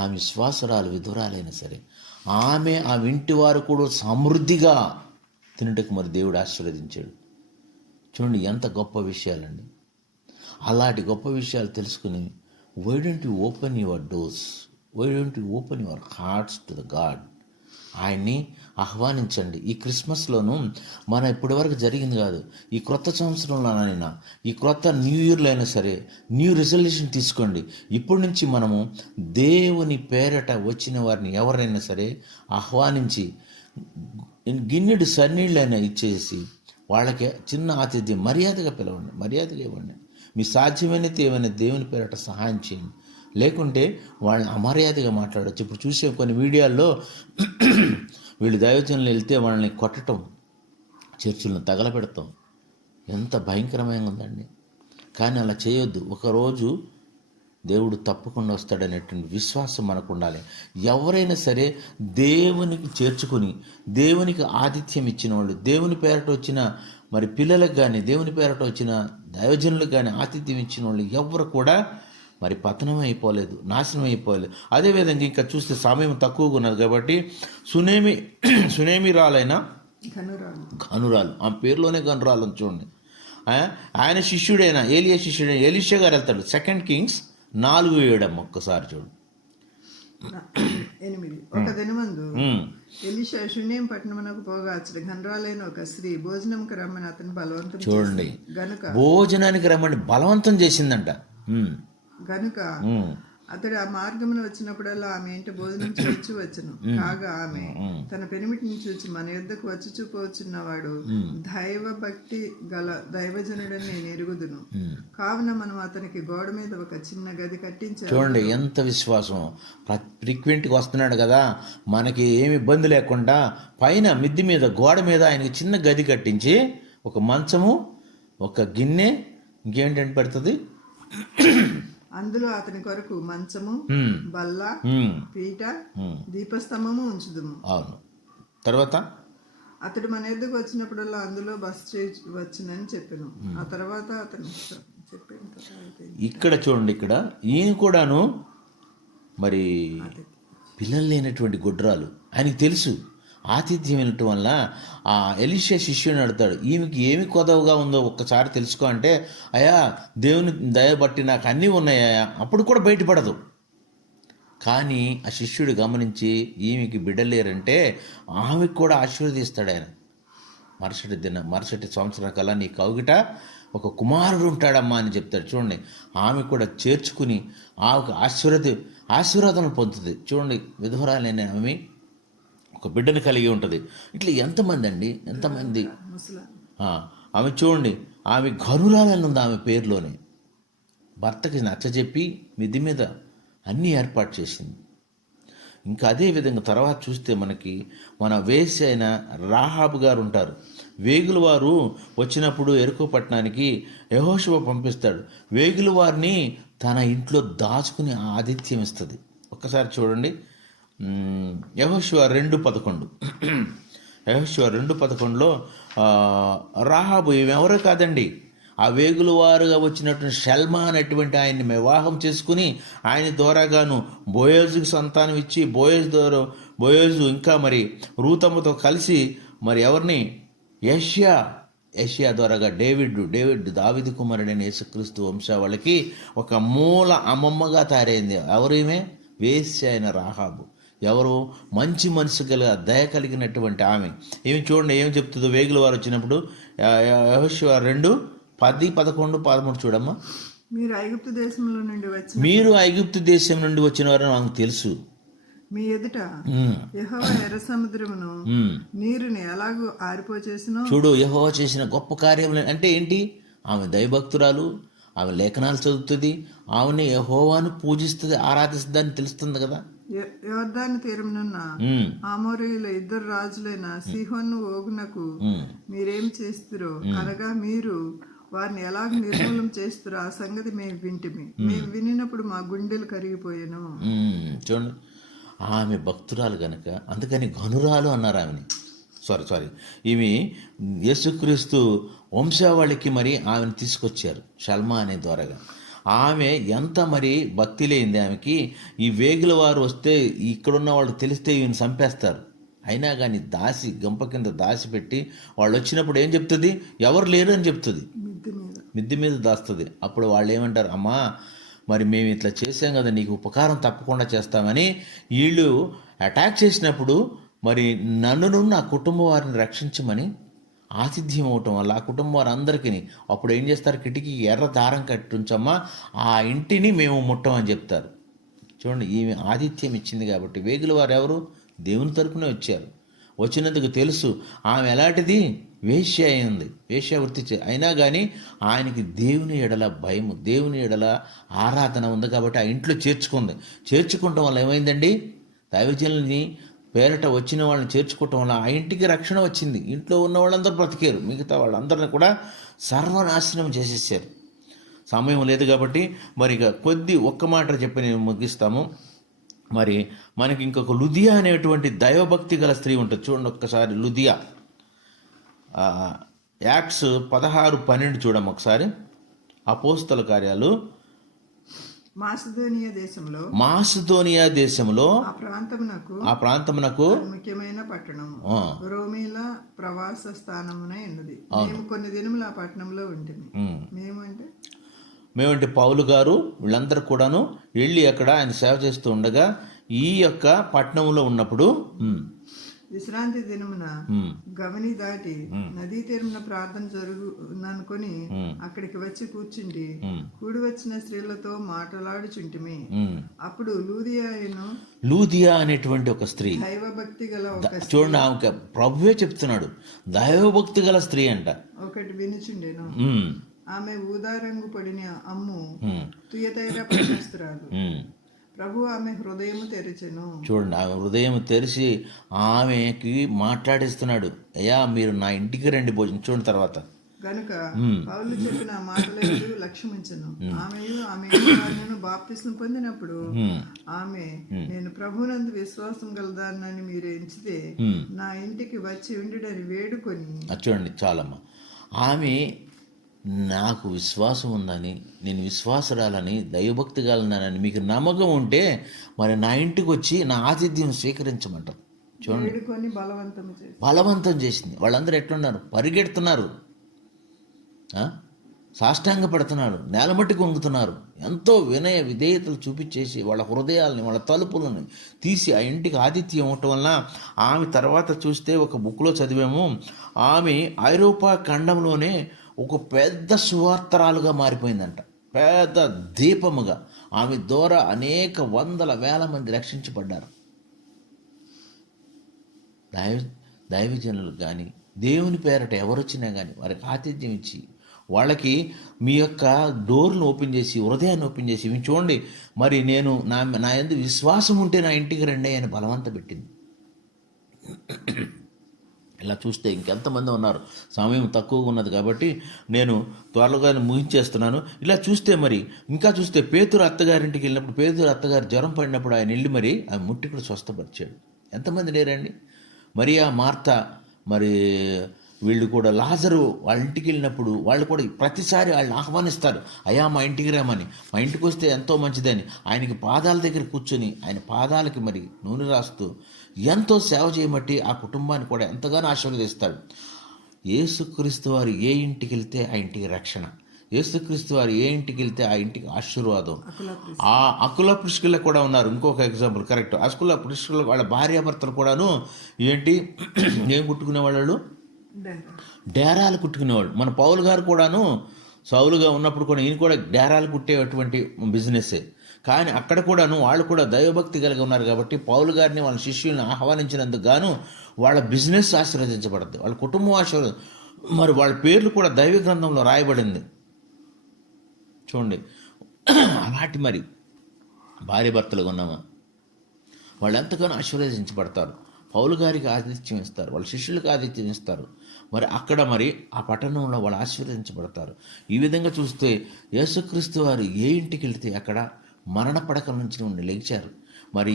ఆమె విశ్వాసరాలు విధురాలైనా సరే ఆమె ఆ ఇంటి వారు కూడా సమృద్ధిగా తినటకు మరి దేవుడు ఆశీర్వదించాడు. చూడండి ఎంత గొప్ప విషయాలండి. అలాంటి గొప్ప విషయాలు తెలుసుకుని why don't you open your doors, why don't you open your hearts to the God. ఆయన్ని ఆహ్వానించండి. ఈ క్రిస్మస్లోనూ మనం ఇప్పటివరకు జరిగింది కాదు, ఈ క్రొత్త సంవత్సరంలోనైనా, ఈ క్రొత్త న్యూ ఇయర్లో అయినా సరే న్యూ రిజల్యూషన్ తీసుకోండి. ఇప్పటి నుంచి మనము దేవుని పేరట వచ్చిన వారిని ఎవరైనా సరే ఆహ్వానించి గిన్నెడు సన్నీళ్ళైనా ఇచ్చేసి వాళ్ళకి చిన్న ఆతిథ్యం మర్యాదగా పిలవండి, మర్యాదగా ఇవ్వండి. మీ సాధ్యమైనది ఏమైనా దేవుని పేరట సహాయం చేయండి. లేకుంటే వాళ్ళని అమర్యాదగా మాట్లాడచ్చు. ఇప్పుడు చూసే కొన్ని వీడియోల్లో వీళ్ళు దైవజనులు వెళ్తే వాళ్ళని కొట్టడం, చర్చిలను తగలబెడతాం, ఎంత భయంకరమైన ఉందండి. కానీ అలా చేయొద్దు. ఒకరోజు దేవుడు తప్పకుండా వస్తాడనేటువంటి విశ్వాసం మనకు ఉండాలి. ఎవరైనా సరే దేవునికి చేర్చుకుని దేవునికి ఆతిథ్యం ఇచ్చిన వాళ్ళు, దేవుని పేరట వచ్చిన మరి పిల్లలకు కానీ, దేవుని పేరట వచ్చిన దైవజనులకు కానీ ఆతిథ్యం ఇచ్చిన వాళ్ళు ఎవరు కూడా మరి పతనం అయిపోలేదు, నాశనం అయిపోలేదు. అదేవిధంగా ఇంకా చూస్తే సమయం తక్కువగా ఉన్నది కాబట్టి సునేమి రాలైన గనురాలు, ఆ పేరులోనే గనురాలు చూడండి. ఆయన శిష్యుడైన ఏలియా శిష్యుడైన ఎలీషా గారు వెళ్తాడు. 2 Kings 4:7 ఒక్కసారి చూడు. 8 ఒక దినమందు ఎలీషా షునేం పట్టణమునకు పోగా అచ్చట గనురాలైన ఒక స్త్రీ భోజనంకి రమ్మని అతను బలవంతం చూడండి, గనుక భోజనానికి రమ్మని బలవంతం చేసిందంట. గనుక అతడు ఆ మార్గమున వచ్చినప్పుడల్లా ఆమె ఇంట భోజనం చేర్చి వచ్చును. కాగా ఆమె తన పెనిమిటిని చూచి మన యుద్ధకు వచ్చి చూపవచ్చున్నవాడు దైవ భక్తి గల దైవజనుడని నేను ఎరుగుదును, కావున మనం అతనికి గోడ మీద ఒక చిన్న గది కట్టించాము. చూడండి ఎంత విశ్వాసం. ఫ్రీక్వెంట్గా వస్తున్నాడు కదా, మనకి ఏమి ఇబ్బంది లేకుండా పైన మిద్ది మీద గోడ మీద ఆయనకి చిన్న గది కట్టించి ఒక మంచము, ఒక గిన్నె, ఇంకేంటంటే పెడుతుంది, అందులో అతని కొరకు మంచము, బల్ల, పీట, దీపస్తంభము ఉంచుదుము. అవును. తర్వాత అతడు మన ఎద్దుకు వచ్చినప్పుడల్లా అందులో బస చేయవచ్చునని చెప్పాను. ఆ తర్వాత అతను చెప్పాను. ఇక్కడ చూడండి, ఇక్కడ ఈయన కూడాను మరి పిల్లలు లేనటువంటి గుడ్రాలు, ఆయనకి తెలుసు ఆతిథ్యం వెళ్ళటం వల్ల. ఆ ఎలీషా శిష్యుని అడుగుతాడు, ఈమెకి ఏమి కొదవగా ఉందో ఒక్కసారి తెలుసుకో అంటే, అయ్యా దేవుని దయబట్టి నాకు అన్నీ ఉన్నాయా, అప్పుడు కూడా బయటపడదు. కానీ ఆ శిష్యుడు గమనించి ఈమెకి బిడ్డలేరంటే ఆమెకు కూడా ఆశీర్వదిస్తాడు ఆయన. మరుసటి సంవత్సరం కల్లా నీ కౌగిట ఒక కుమారుడు ఉంటాడమ్మా అని చెప్తాడు. చూడండి, ఆమె కూడా చేర్చుకుని ఆమెకు ఆశీర్వాదం పొందుతుంది. చూడండి, విధవరాలైన ఆమె ఒక బిడ్డను కలిగి ఉంటుంది. ఇట్లా ఎంతమంది అండి, ఎంతమంది. ఆమె చూడండి, ఆమె గనురాలని ఉంది ఆమె పేరులోనే. భర్తకి నచ్చజెప్పి మిద్ది మీద అన్నీ ఏర్పాటు చేసింది. ఇంకా అదే విధంగా తర్వాత చూస్తే మన వేసి అయిన రాహాబు గారు ఉంటారు. వేగుల వారు వచ్చినప్పుడు యెరికో పట్టణానికి యెహోషువ పంపిస్తాడు. వేగుల వారిని తన ఇంట్లో దాచుకుని ఆతిథ్యం ఇస్తుంది. ఒక్కసారి చూడండి, యెహోషువ 2:11. యెహోషువ 2:11లో రాహాబు ఎవరో కాదండి, ఆ వేగుల వారుగా వచ్చినటువంటి షల్మా అనేటువంటి ఆయన్ని వివాహం చేసుకుని ఆయన ద్వారాగాను బోయజుకు సంతానం ఇచ్చి బోయజు ఇంకా మరి రూతమ్మతో కలిసి మరి ఎవరిని యెషయా ద్వారాగా డేవిడ్ దావీదు కుమారుడైన యేసుక్రీస్తు వంశావళికి ఒక మూల అమ్మమ్మగా తయారైంది. ఎవరు ఈమె? వేశ్య అయిన రాహాబు. ఎవరు? మంచి మనసు దయ కలిగినటువంటి ఆమె. ఏమి చూడండి ఏమి చెప్తుందో వేగుల వారు వచ్చినప్పుడు. యెహోషువ 2:10, 11, 13 చూడమ్మా. మీరు ఐగుప్తు దేశం నుండి వచ్చిన వారు నాకు తెలుసు. మీ ఎదుట యెహోవా ఎర్ర సముద్రమును నీరుని ఎలాగూ ఆరిపోచేసినో. చూడు, యెహోవా చేసిన గొప్ప కార్యములు అంటే ఏంటి? ఆమె దైవభక్తురాలు, ఆమె లేఖనాలు చదువుతుంది, ఆమెని యెహోవాను పూజిస్తుంది, ఆరాధిస్తుంది అని తెలుస్తుంది కదా. యొర్దాను తీరమునున్న ఆమోరీయుల 2 రాజులైన సీహోను ఓగునకు మీరేం చేస్తురో, అనగా మీరు వారిని ఎలాగ నిర్మూలం చేస్తురో ఆ సంగతి మేము వింటిమి. మేము వినినప్పుడు మా గుండెలు కరిగిపోయాను. చూడండి, ఆమె భక్తురాలు కనుక అందుకని గనురాలు అన్నారు ఆమెని. సారీ ఈమె యేసుక్రీస్తు వంశావళికి మరి ఆమెను తీసుకొచ్చారు షల్మా అనే ద్వారాగా. ఆమె ఎంత మరి భక్తి లేనిది ఆమెకి. ఈ వేగుల వారు వస్తే ఇక్కడున్న వాళ్ళు తెలిస్తే ఈయన చంపేస్తారు. అయినా కానీ గంప కింద దాసి పెట్టి వాళ్ళు వచ్చినప్పుడు ఏం చెప్తుంది? ఎవరు లేరు అని చెప్తుంది, మిద్ది మీద దాస్తుంది. అప్పుడు వాళ్ళు ఏమంటారు? అమ్మా మరి మేము ఇట్లా చేసాం కదా, నీకు ఉపకారం తప్పకుండా చేస్తామని వీళ్ళు అటాక్ చేసినప్పుడు మరి నన్నును నా కుటుంబం వారిని రక్షించమని ఆతిథ్యం అవటం వల్ల ఆ కుటుంబం వారందరికీ అప్పుడు ఏం చేస్తారు, కిటికీకి ఎర్ర దారం కట్టుంచమ్మా, ఆ ఇంటిని మేము ముట్టమని చెప్తారు. చూడండి, ఈమె ఆతిథ్యం ఇచ్చింది కాబట్టి. వేగుల వారు ఎవరు? దేవుని తరపునే వచ్చారు. వచ్చినందుకు తెలుసు ఆమె ఎలాంటిది, వేశ్య అయింది, వేశ్యావృత్తి అయినా కానీ ఆయనకి దేవుని ఎడల భయము, దేవుని ఎడల ఆరాధన ఉంది కాబట్టి ఆ ఇంట్లో చేర్చుకోవటం వల్ల ఏమైందండి, దైవజనుల్ని పేరట వచ్చిన వాళ్ళని చేర్చుకోవటం వల్ల ఆ ఇంటికి రక్షణ వచ్చింది. ఇంట్లో ఉన్న వాళ్ళందరూ బ్రతికారు, మిగతా వాళ్ళందరినీ కూడా సర్వనాశనం చేసేసారు. సమయం లేదు కాబట్టి మరి ఇక ఒక్క మాట చెప్పి నేను ముగిస్తాము. మరి మనకి ఇంకొక లుదియా అనేటువంటి దైవభక్తి గల స్త్రీ ఉంటుంది. చూడండి ఒక్కసారి లుదియా, యాక్ట్స్ 16:12 చూడము ఒకసారి. అపోస్తల కార్యాలు మాసిదోనియా దేశంలో ఆ ప్రాంతమునకు ముఖ్యమైన పట్టణం రోమీల ప్రవాస స్థానమున ఉన్నది. మేము కొన్ని దినములు ఆ పట్టణంలో ఉంటుంది. మేమంటే పౌలు గారు వీళ్ళందరూ కూడాను వెళ్ళి అక్కడ ఆయన సేవ చేస్తూ ఉండగా ఈ యొక్క పట్టణంలో ఉన్నప్పుడు విశ్రాంతి దినమున గమని దాటి నదీ తీరమున ప్రార్థన జరుగుననుకొని అక్కడికి వచ్చి కూర్చుండి కూడి వచ్చిన స్త్రీలతో మాట్లాడుచుంటిమి. అప్పుడు లూదియా అనేటువంటి ఒక స్త్రీ, దైవభక్తి గల చూడండి, ఆమె ప్రభువే చెప్తున్నాడు, దైవభక్తి గల స్త్రీ అంట. ఒకటి వినుచుండేను. ఆమె ఊదారంగు పడిన అమ్ము తుయతైర పట్టణస్తురాలు. ప్రభు ఆమె హృదయం తెరిచెను. చూడండి, ఆమె హృదయం తెరిచి ఆమెకి మాట్లాడిస్తున్నాడు, అయ్యా మీరు నా ఇంటికి రండి భోజనం. చూడండి తర్వాత గనుక పౌలు చెప్పిన మాటలకు లక్ష్యమించను. ఆమె బాప్తిస్మం పొందినప్పుడు ఆమె, నేను ప్రభునందు విశ్వాసం గలదానని మీరు ఎంచితే నా ఇంటికి వచ్చి ఉండిడని వేడుకొని. చూడండి చాలమ్మా, ఆమె నాకు విశ్వాసం ఉందని, నేను విశ్వాసరాలని, దైవభక్తి గలనని మీకు నమ్మకం ఉంటే మరి నా ఇంటికి వచ్చి నా ఆతిథ్యం స్వీకరించమంటారు. చూడండి, బలవంతం చేసింది. వాళ్ళందరూ ఎట్లున్నారు, పరిగెడుతున్నారు, సాష్టాంగ పడుతున్నారు, నేలమట్టి కొంగుతున్నారు. ఎంతో వినయ విధేయతలు చూపించేసి వాళ్ళ హృదయాలని, వాళ్ళ తలుపులను తీసి ఆ ఇంటికి ఆతిథ్యం ఇవ్వటం వలన ఆమె తర్వాత చూస్తే ఒక బుక్లో చదివాము, ఆమె ఐరోపా ఖండంలోనే ఒక పెద్ద సువార్తరాలుగా మారిపోయిందంట, పెద్ద దీపముగా. ఆమె ద్వారా అనేక వందల వేల మంది రక్షించబడ్డారు. దైవజనులు కానీ దేవుని పేరట ఎవరొచ్చినా కానీ వారికి ఆతిథ్యం ఇచ్చి వాళ్ళకి మీ యొక్క డోర్లు ఓపెన్ చేసి, హృదయాన్ని ఓపెన్ చేసి, ఇవి చూడండి మరి నేను నా యందు విశ్వాసం ఉంటే నా ఇంటికి రండి అని బలవంత పెట్టింది. ఇలా చూస్తే ఇంకెంతమంది ఉన్నారు. సమయం తక్కువగా ఉన్నది కాబట్టి నేను త్వరగా ముగించేస్తున్నాను. ఇలా చూస్తే మరి ఇంకా చూస్తే పేతురు అత్తగారింటికి వెళ్ళినప్పుడు, పేతురు అత్తగారు జ్వరం పడినప్పుడు ఆయన వెళ్ళి మరి ఆ ముట్టి కూడా స్వస్థపరిచాడు. ఎంతమంది లేరండి. మరియా, మార్తా, మరి వీళ్ళు కూడా లాజరు వాళ్ళ ఇంటికి వెళ్ళినప్పుడు వాళ్ళు కూడా ప్రతిసారి వాళ్ళని ఆహ్వానిస్తారు, అయ్యా మా ఇంటికి రామని. మా ఇంటికి వస్తే ఎంతో మంచిదని ఆయనకి పాదాల దగ్గర కూర్చొని ఆయన పాదాలకి మరి నూనె రాస్తూ ఎంతో సేవ చేయబట్టి ఆ కుటుంబాన్ని కూడా ఎంతగానో ఆశీర్వదిస్తాడు. యేసుక్రీస్తు వారు ఏ ఇంటికి వెళ్తే ఆ ఇంటికి రక్షణ, యేసుక్రీస్తు వారు ఏ ఇంటికి వెళ్తే ఆ ఇంటికి ఆశీర్వాదం. ఆ అకుల పుష్కులు కూడా ఉన్నారు. ఇంకొక ఎగ్జాంపుల్ కరెక్ట్. అకుల పుష్కులు వాళ్ళ భార్యాభర్తలు కూడాను ఏం కుట్టుకునేవాళ్ళు, డేరాలు కుట్టుకునేవాడు. మన పౌలు గారు కూడాను సౌలుగా ఉన్నప్పుడు కూడా ఈయన కూడా డేరాలు కుట్టేటువంటి బిజినెస్సే. కానీ అక్కడ కూడాను వాళ్ళు కూడా దైవభక్తి కలిగి ఉన్నారు కాబట్టి పౌలు గారిని వాళ్ళ శిష్యుల్ని ఆహ్వానించినందుకు గాను వాళ్ళ బిజినెస్ ఆశీర్వదించబడుతుంది, వాళ్ళ కుటుంబం ఆశీర్వదం. మరి వాళ్ళ పేర్లు కూడా దైవ గ్రంథంలో రాయబడింది. చూడండి, అలాంటి మరి భార్య భర్తలుగా ఉన్నామా, వాళ్ళు ఎంతగానో ఆశీర్వదించబడతారు. పౌలు గారికి ఆతిథ్యం ఇస్తారు, వాళ్ళ శిష్యులకు ఆతిథ్యం ఇస్తారు. మరి అక్కడ మరి ఆ పట్టణంలో వాళ్ళు ఆశీర్వదించబడతారు. ఈ విధంగా చూస్తే యేసుక్రీస్తు వారు ఏ ఇంటికి వెళితే అక్కడ మరణ పడకల నుంచి లేచారు. మరి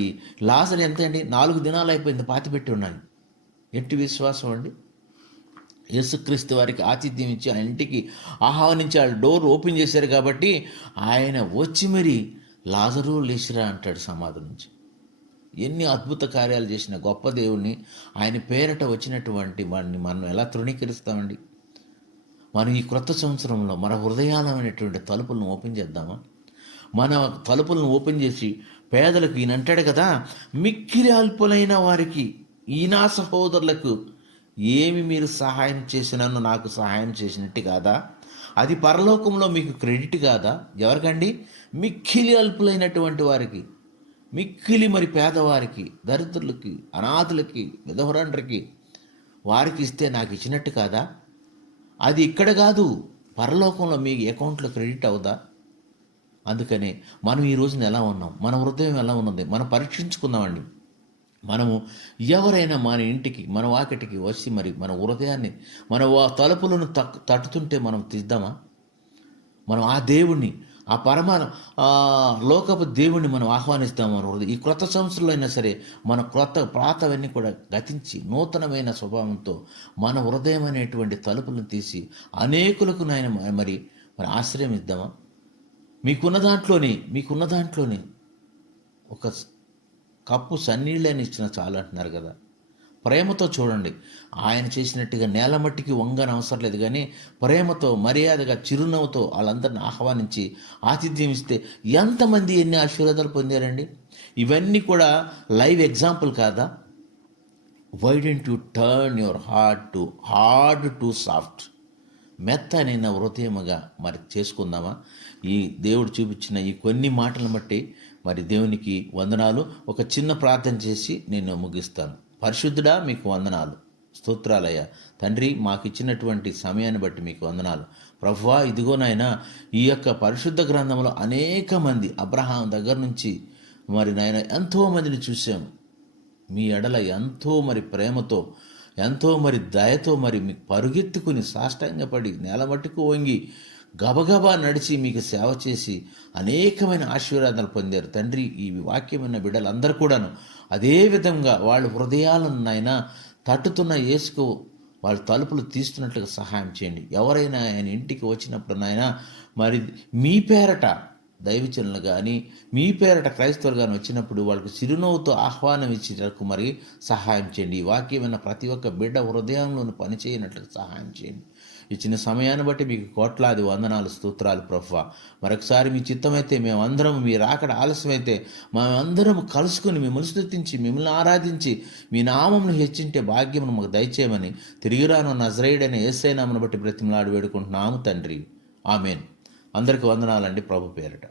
లాజరు ఎంత అండి, 4 దినాలు అయిపోయింది, పాతిపెట్టి ఉన్నాయి. ఎట్టి విశ్వాసం అండి. యేసుక్రీస్తు వారికి ఆతిథ్యం ఇచ్చి ఆ ఇంటికి ఆహ్వానించి ఆ డోర్ ఓపెన్ చేశారు కాబట్టి ఆయన వచ్చి మరి లాజరు లేచిరా అంటాడు సమాధి నుంచి. ఎన్ని అద్భుత కార్యాలు చేసిన గొప్ప దేవుణ్ణి, ఆయన పేరట వచ్చినటువంటి వాడిని మనం ఎలా తృణీకరిస్తామండి? మనం ఈ క్రొత్త సంవత్సరంలో మన హృదయాలమైనటువంటి తలుపులను ఓపెన్ చేద్దామా? మన తలుపులను ఓపెన్ చేసి పేదలకు ఈయన అంటాడు కదా, మిక్కిలి అల్పులైన వారికి ఈ నా సహోదరులకు ఏమి మీరు సహాయం చేసినానో నాకు సహాయం చేసినట్టు కాదా? అది పరలోకంలో మీకు క్రెడిట్ కాదా? ఎవరికండి? మిక్కిలి అల్పులైనటువంటి వారికి, మిక్కిలి మరి పేదవారికి, దరిద్రులకి, అనాథులకి, విధవరాండ్రకి, వారికి ఇస్తే నాకు ఇచ్చినట్టు కాదా? అది ఇక్కడ కాదు, పరలోకంలో మీ అకౌంట్లో క్రెడిట్ అవుదా? అందుకనే మనం ఈ రోజున ఎలా ఉన్నాం, మన హృదయం ఎలా ఉన్నది, మనం పరీక్షించుకుందామండి. మనము ఎవరైనా మన ఇంటికి, మన వాకిటికి వచ్చి మరి మన హృదయాన్ని, మన తలుపులను తట్టుతుంటే మనం తీద్దామా? మనం ఆ దేవుణ్ణి, ఆ లోకపు దేవుణ్ణి మనం ఆహ్వానిస్తాము మన హృదయం. ఈ క్రొత్త సంవత్సరంలో అయినా సరే మన పాతవన్నీ కూడా గతించి నూతనమైన స్వభావంతో మన హృదయం అనేటువంటి తలుపులను తీసి అనేకులకు నాయన మరి ఆశ్రయం ఇద్దామా? మీకున్న దాంట్లోనే ఒక కప్పు సన్నీళ్ళని ఇచ్చిన చాలు అంటున్నారు కదా. ప్రేమతో చూడండి. ఆయన చేసినట్టుగా నేల మట్టికి వంగని అవసరం లేదు, కానీ ప్రేమతో, మర్యాదగా, చిరునవ్వుతో వాళ్ళందరిని ఆహ్వానించి ఆతిథ్యం ఇస్తే ఎంతమంది ఎన్ని ఆశీర్వాదాలు పొందారండి. ఇవన్నీ కూడా లైవ్ ఎగ్జాంపుల్ కాదా? Why don't you turn your hard to soft? మెత్తనైన హృదయముగా మరి చేసుకుందామా? ఈ దేవుడు చూపించిన ఈ కొన్ని మాటలను బట్టి మరి దేవునికి వందనాలు. ఒక చిన్న ప్రార్థన చేసి నేను ముగిస్తాను. పరిశుద్ధుడా, మీకు వందనాలు, స్తోత్రాలయ్యా. తండ్రి, మాకు ఇచ్చినటువంటి సమయాన్ని బట్టి మీకు వందనాలు. ప్రభువా, ఇదిగో నాయనా, ఈ యొక్క పరిశుద్ధ గ్రంథంలో అనేక మంది, అబ్రహాం దగ్గర నుంచి మరి నాయన ఎంతోమందిని చూసాము. మీ ఎడల ఎంతో మరి ప్రేమతో, ఎంతో మరి దయతో మరి మీకు పరుగెత్తుకుని సాష్టాంగపడి నేల మట్టుకు వంగి గబగబా నడిచి మీకు సేవ చేసి అనేకమైన ఆశీర్వాదాలు పొందారు. తండ్రి, ఈ వాక్యమైన బిడ్డలందరూ కూడాను అదే విధంగా వాళ్ళ హృదయాలను నాయన తట్టుతున్న యేసుకు వాళ్ళ తలుపులు తీస్తున్నట్లుగా సహాయం చేయండి. ఎవరైనా ఆయన ఇంటికి వచ్చినప్పుడు నాయన మరి మీ పేరట దైవజనులు కానీ, మీ పేరట క్రైస్తవులు కానీ వచ్చినప్పుడు వాళ్ళకు చిరునవ్వుతో ఆహ్వానం ఇచ్చేటకు మరి సహాయం చేయండి. ఈ వాక్యమైన ప్రతి ఒక్క బిడ్డ హృదయంలోని పనిచేయనట్లుగా సహాయం చేయండి. ఇచ్చిన సమయాన్ని బట్టి మీకు కోట్లాది వందనాలు, స్తోత్రాలు ప్రభువా. మరొకసారి మీ చిత్తమైతే మేమందరం, మీరు రాకడ ఆలస్యమైతే మేమందరం కలుసుకుని మిమ్మల్ని స్తుతించి, మిమ్మల్ని ఆరాధించి, మీ నామమును హెచ్చింటే భాగ్యమును మాకు దయచేయమని తిరిగి రాను నజరేయుడైన యేసయ్య నామమును బట్టి బ్రతిమలాడి వేడుకుంటున్నాము తండ్రి. ఆమేన్. అందరికి వందనాలండి ప్రభు పేరట.